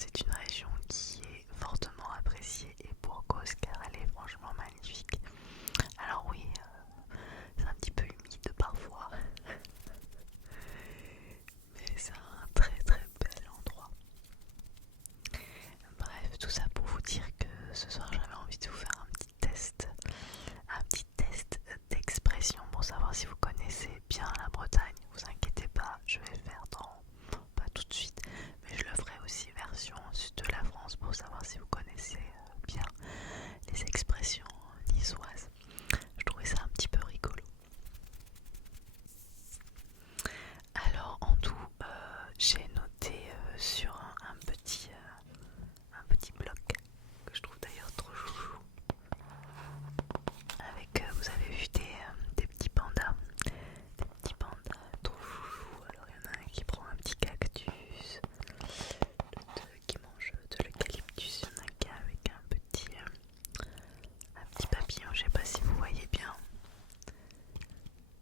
c'est une région qui est fortement appréciée et pour cause car elle est franchement magnifique. Alors oui, c'est un petit peu humide parfois, mais c'est un très très bel endroit. Bref, tout ça pour vous dire que ce soir j'avais envie de vous faire un petit test d'expression pour savoir si vous connaissez bien la Bretagne. Vous inquiétez pas, je vais le faire pas tout de suite, mais je le ferai aussi version sud de la France pour savoir si vous connaissez bien les expressions niçoises. Je trouvais ça un petit peu rigolo. Alors en tout, j'ai noté sur un petit bloc que je trouve d'ailleurs trop chouchou. Avec, vous avez vu des petits pandas. Des petits pandas trop chouchous. Alors il y en a un qui prend un petit cactus, l'autre qui mange de l'eucalyptus, il y en a un qui est avec un petit papillon, je sais pas si vous voyez bien.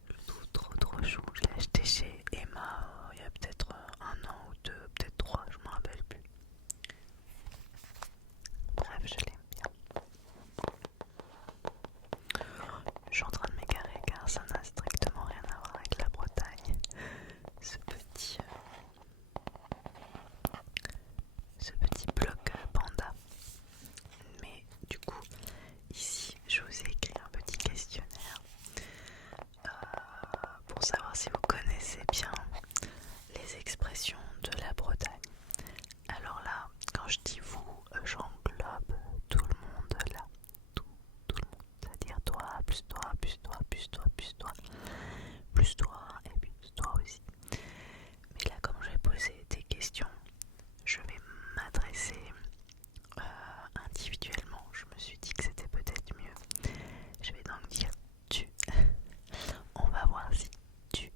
Je le trouve trop chou. Je l'ai acheté chez Emma il y a peut-être un an ou deux, peut-être trois, je m'en rappelle plus. Bref, je l'aime bien. Je suis en train de m'égarer car ça n'a strictement rien à voir avec la Bretagne. Ce petit, ce petit bloc panda. Mais du coup, ici, je vous ai écrit un petit questionnaire pour savoir si vous connaissez bien les expressions de la Bretagne. Alors là, quand je dis vous, j'englobe tout le monde là. Tout le monde. C'est-à-dire toi, plus toi, plus toi, plus toi, plus toi, plus toi, et puis toi aussi. Mais là, comme j'ai posé des questions, je vais m'adresser individuellement. Je me suis dit que c'était peut-être mieux. Je vais donc dire tu. On va voir si tu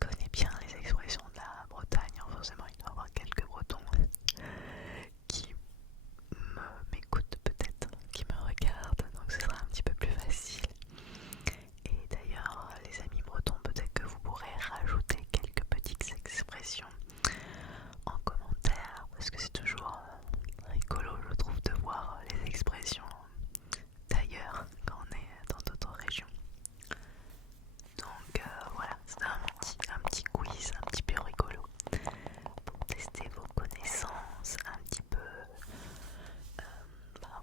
connais bien les expressions de la Bretagne. Forcément, il doit y avoir quelques Bretons qui m'écoutent peut-être, qui me regardent, donc ce sera un petit peu plus facile. Et d'ailleurs, les amis bretons, peut-être que vous pourrez rajouter quelques petites expressions en commentaire, parce que c'est toujours rigolo, je trouve, de voir les expressions d'ailleurs quand on est dans d'autres régions. Donc voilà, c'est un petit quiz, un petit peu rigolo pour tester vos connaissances un petit peu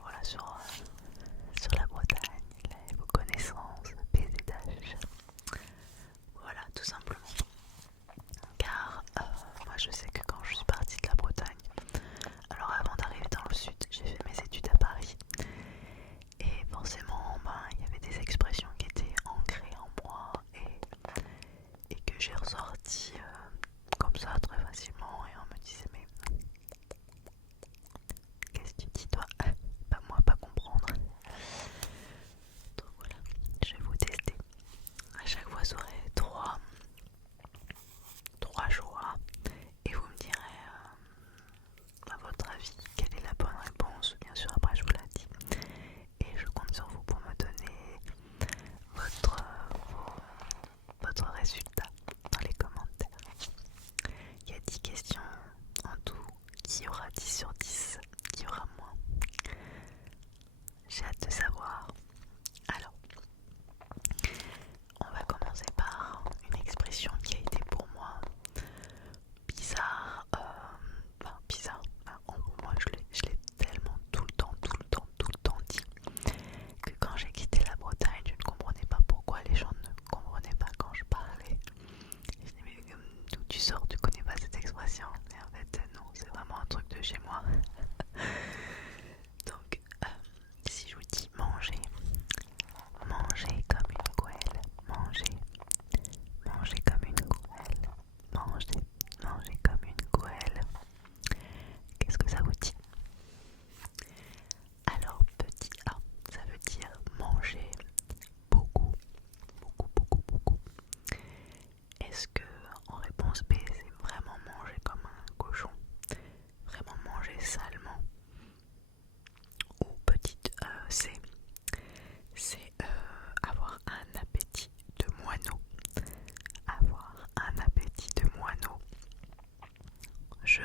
voilà, sur la Bretagne, vos connaissances, PZH. Voilà, tout simplement. Car moi je sais que quand je suis partie de la Bretagne, alors avant d'arriver dans le sud, j'ai fait mes études à Paris. Et forcément, il y avait des expressions qui étaient ancrées en moi et que j'ai ressorties comme ça très facilement. Et on me disait, mais qu'est-ce que tu dis toi? Pas moi, pas comprendre. Donc voilà, je vais vous tester. À chaque fois, vous aurez trois choix et vous me direz à votre avis quelle est la bonne réponse. Bien sûr, après je vous la dis. Et je compte sur vous pour me donner votre résultat dans les commentaires. Il y a 10 questions en tout. Qui aura 10 sur 10? Qui aura moins? J'ai hâte de savoir. Alors, on va commencer par une expression qui a été pour moi bizarre. Bizarre. Moi, je l'ai tellement tout le temps dit que quand j'ai quitté la Bretagne, je ne comprenais pas pourquoi les gens ne comprenaient pas quand je parlais. Je disais, mais d'où tu sors, tu connais pas cette expression? Mais en fait, non, c'est vraiment un truc de chez moi. Donc, si je vous dis manger, manger comme une gouelle, manger comme une gouelle, manger comme une gouelle, qu'est-ce que ça vous dit? Alors, petit A, ça veut dire manger beaucoup, beaucoup. Est-ce que en réponse B, c'est vraiment manger comme un cochon, vraiment manger salement? Ou petite C, c'est avoir un appétit de moineau. Avoir un appétit de moineau. Je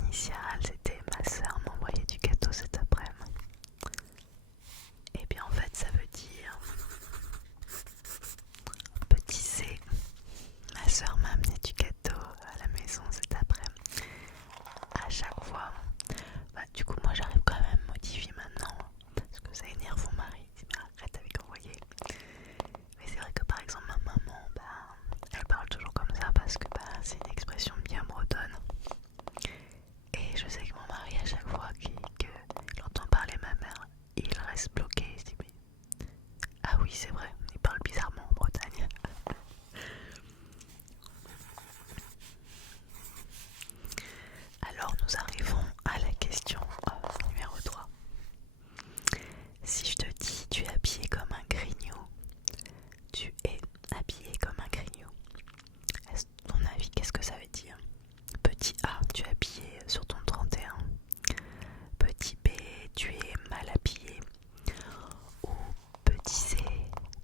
initiales, c'était ma sœur m'envoyait du gâteau cet après-midi. Et bien en fait ça veut dire petit C. Ma sœur m'a amené du gâteau à la maison cet après-midi. À chaque fois, du coup moi j'arrive quand même à modifier maintenant parce que ça énerve mon mari. Il dit mais arrête avec envoyer. Mais c'est vrai que par exemple ma maman, elle parle toujours comme ça parce que c'est une expression bien bretonne. Et je sais que mon mari à chaque fois qu'il entend parler ma mère, il reste bloqué. Il se dit mais ah oui c'est vrai, il parle bizarrement en Bretagne. Alors nous arrivons à la question numéro 3. Si je te dis tu es habillé comme un grignou, tu es habillé comme un grignou, à ton avis qu'est-ce que ça veut dire? Petit A, tu es habillé sur ton 31. Petit B, tu es mal habillé. Ou petit C,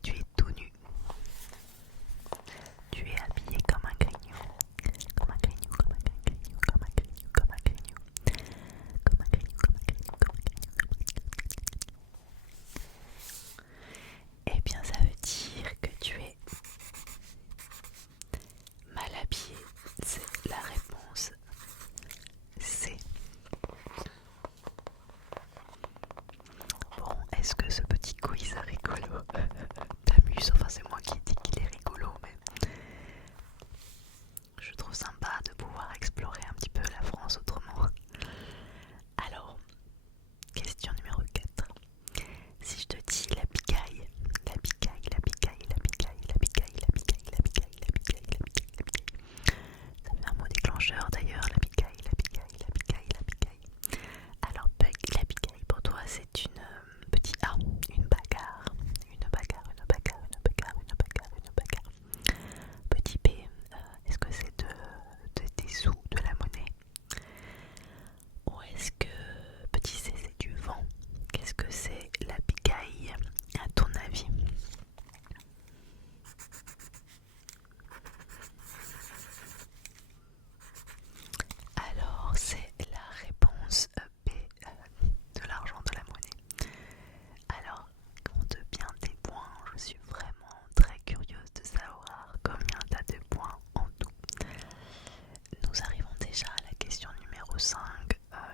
tu es tout nu. Tu es habillé comme un grignou. Comme un grignou, comme un grignou, comme un grignou, comme un grignou. Comme un grignou, comme un grignou, comme un grignou. Eh bien ça veut dire que tu es mal habillé. C'est la réponse C. Bon, est-ce que ce petit quiz rigolo t'amuse? Enfin c'est moi qui dis qu'il est rigolo, mais je trouve sympa de pouvoir explorer un petit peu la France autrement. Alors, question numéro 4. Si je te dis la picaille, la picaille, la picaille, la picaille, la picaille, la picaille, la picaille, la picaille, la picaille, la picaille. Ça fait un mot déclencheur d'ailleurs, la picaille, la picaille, la picaille, la picaille. Alors, la picaille pour toi c'est une petite A, une bagarre, une bagarre, une bagarre, une bagarre, une bagarre, une bagarre. Petit B, est-ce que c'est des sous, de la monnaie? Ou est-ce que petit C c'est du vent? Qu'est-ce que c'est la picaille à ton avis? Alors c'est la réponse B, de l'argent, de la monnaie. Alors compte bien tes points, je suis vraiment très curieuse de savoir combien tu as de points en tout. Nous arrivons déjà à la question numéro 5.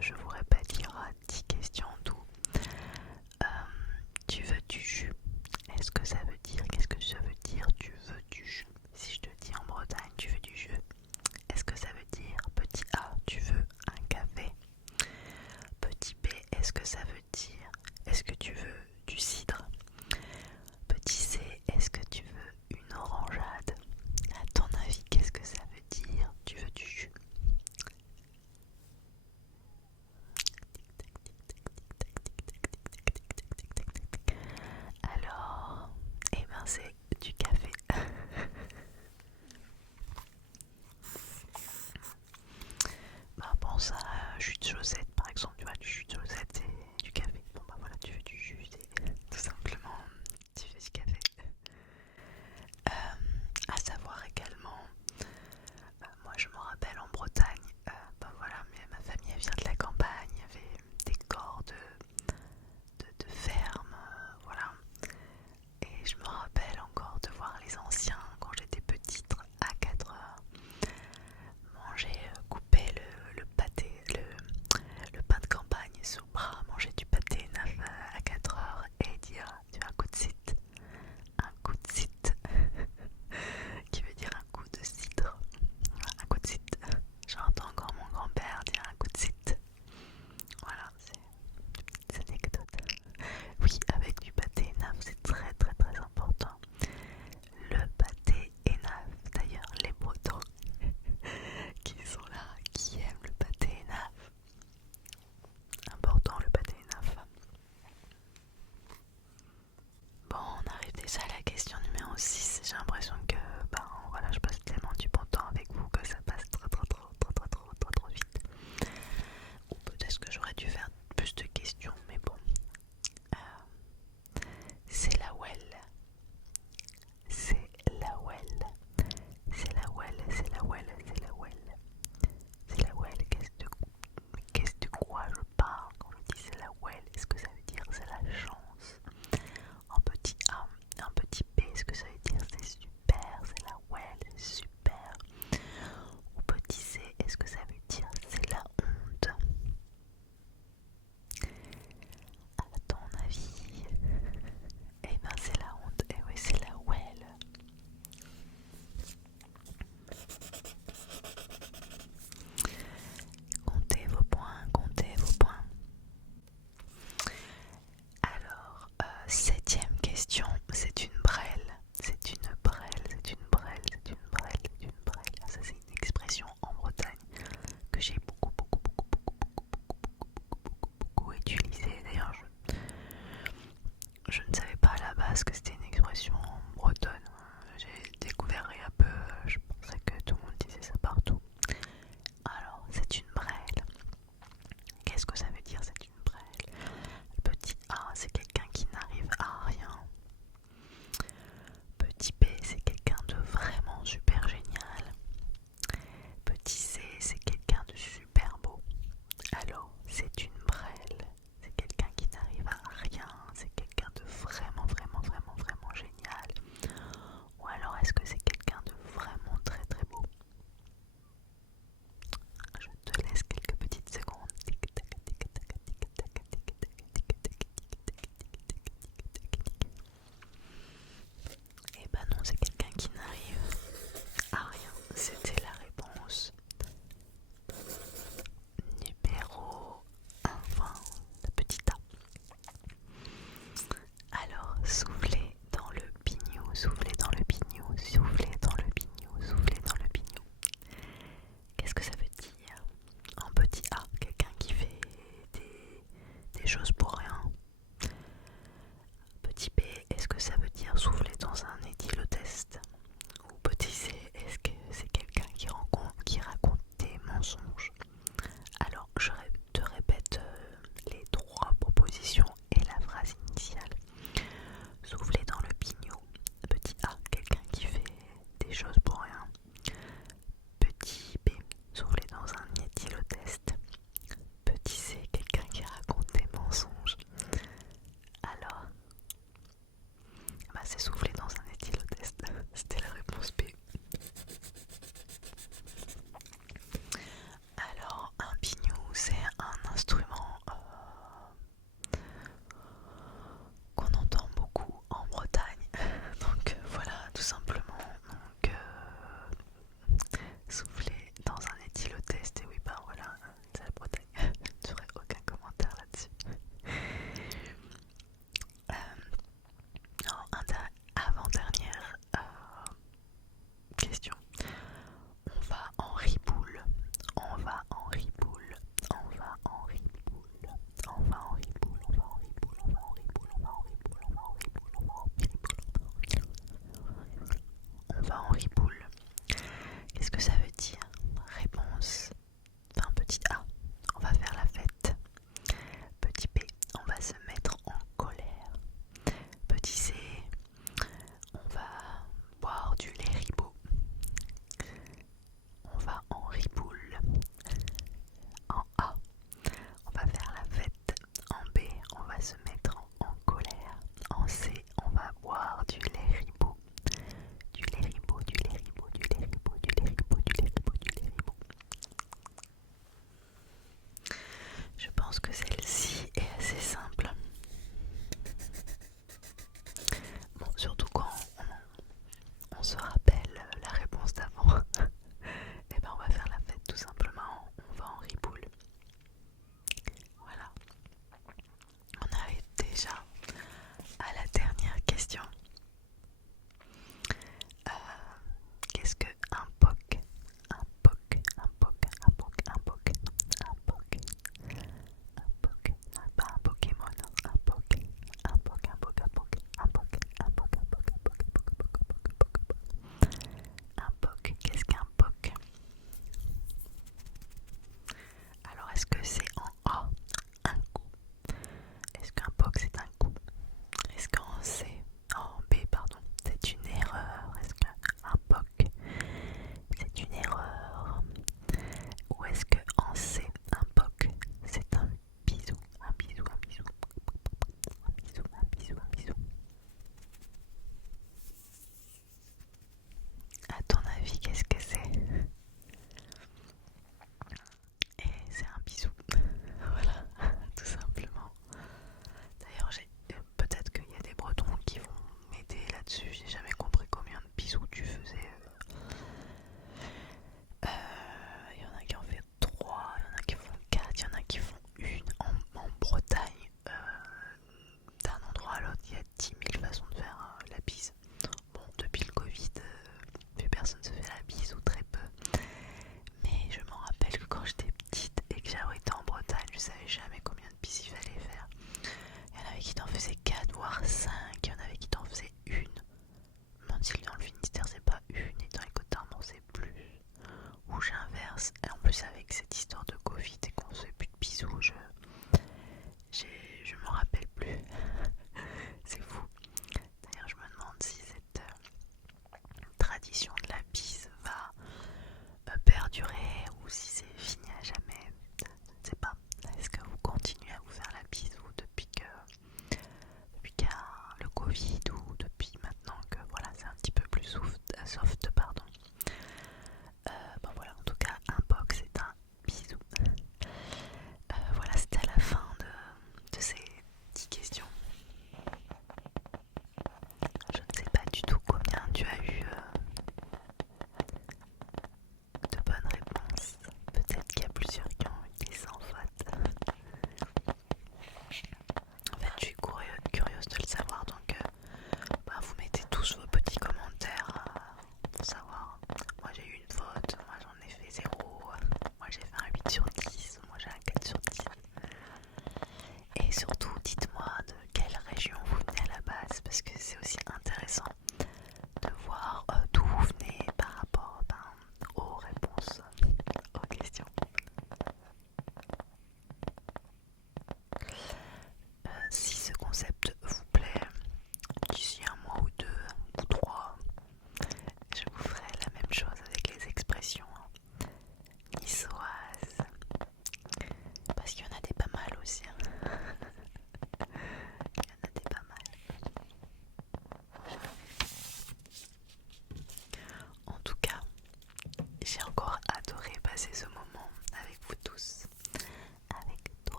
Je vous répète, il y aura 10 questions en tout. Tu veux du jus? Est-ce que ça veut dire? Qu'est-ce que ça veut dire tu veux du jus? Si je te dis en Bretagne tu veux du jus, est-ce que ça veut dire petit A tu veux un café? Petit B, est-ce que ça veut dire est-ce que tu veux du cidre? Petit C, est-ce que tu veux une orangeade? À ton avis, qu'est-ce que ça veut dire tu veux du jus? Alors, c'est du café. Pense à jus de chaussette par exemple, tu vois, du jus de chaussette et du café. Bon voilà, tu veux du jus, c'est tout simplement tu fais du café. À savoir également, moi je me rappelle en Bretagne, voilà, mais ma famille elle vient de la campagne, il y avait des corps de ferme, voilà. Et je me rappelle encore de voir les anciens quand j'étais petite à 4 heures manger, couper le pâté, c'est une brêle. Qu'est-ce que ça veut dire, c'est une brêle? Petit A, c'est quelqu'un qui n'arrive à rien. Petit B, c'est quelqu'un de vraiment super génial. Petit C, c'est quelqu'un de super beau. Alors, c'est une brêle. C'est quelqu'un qui n'arrive à rien. C'est quelqu'un de vraiment, vraiment, vraiment, vraiment génial. Ou alors, est-ce que c'est quelqu'un de vraiment très, très beau? Je te laisse quelques petites secondes. Et bah non, c'est quelqu'un qui n'arrive à rien. C'était la réponse numéro 1, enfin, le petit A. Alors, soufflez dans le biniou, soufflez dans le biniou, soufflez dans le biniou, soufflez dans le biniou. Qu'est-ce que ça veut dire? En petit A, quelqu'un qui fait des choses pour rien. Petit B, est-ce que ça veut dire souffler dans un éthylotest? Ou petit C, est-ce que c'est quelqu'un qui raconte des mensonges? Alors, je te répète les trois propositions et la phrase initiale. Souffler dans le biniou. Petit A, quelqu'un qui fait des choses pour rien. Petit B, souffler dans un éthylotest. Petit C, quelqu'un qui raconte des mensonges. Alors, bah c'est souffler dans un éthylotest. C'était la réponse B. Alors, un biniou, c'est un instrument qu'on entend beaucoup en Bretagne. Donc voilà, tout simplement. Donc, souffler dans un éthylotest, et oui, bah voilà, c'est la Bretagne. Je ne ferai aucun commentaire là-dessus. Non, avant-dernière question. On va en riboule. On va en riboule. On va en riboule. On va en riboule. On va en riboule. On va en riboule. On va en riboule. On va en riboule. On va en riboule. On va en riboule. Qu'est-ce que ça veut dire? Réponse. Enfin, petit A, on va faire la fête. Petit B, on va se mettre en colère. Petit C, on va boire du lait ribot. On va en riboule. En A, on va faire la fête. En B, on va se mettre en colère. En C, on va boire du lait ribot. Du lait ribot, du lait ribot, du lait ribot, du lait ribot, du lait ribot, du lait ribot. Je pense que celle-ci est assez simple. Bon, surtout quand on se rappelle la réponse d'avant. Et ben on va faire la fête tout simplement. On va en riboule. Voilà. On arrive déjà à la dernière question. Qu'est-ce que un POC? Un POC, un POC, un POC, un POC, un POC, un POC, pas un Pokémon, un POC, un POC, un POC, un POC, un POC, un POC, un POC, un POC, un POC. Qu'est-ce qu'un POC? Alors est-ce que c'est en A, un coup? Est-ce qu'un POC c'est un coup? Est-ce qu'en C, en B pardon, c'est une erreur? Est-ce qu'un POC c'est une erreur? Ou est-ce que en C, un POC c'est un bisou? Un bisou, un bisou, un bisou, un bisou, un bisou. À ton avis, qu'est-ce que c'est? Et c'est un bisou. Voilà, tout simplement. D'ailleurs, peut-être qu'il y a des Bretons qui vont m'aider là-dessus. J'ai jamais compris combien de bisous tu faisais. Il y en a qui en font 3, il y en a qui font 4, il y en a qui font une. En Bretagne, d'un endroit à l'autre, il y a 10 000 façons de faire la bise. Bon, depuis le Covid, plus personne se fait la bise ou très peu. Mais je m'en rappelle que quand j'étais petite et que j'avais été en Bretagne, je savais jamais combien de bises il fallait faire. Il y en avait qui t'en faisaient 4 voire 5, il y en avait qui t'en faisaient une. Même si dans le Finistère c'est pas une et dans les Côtes d'Armor c'est plus. Ou j'inverse, et en plus avec ces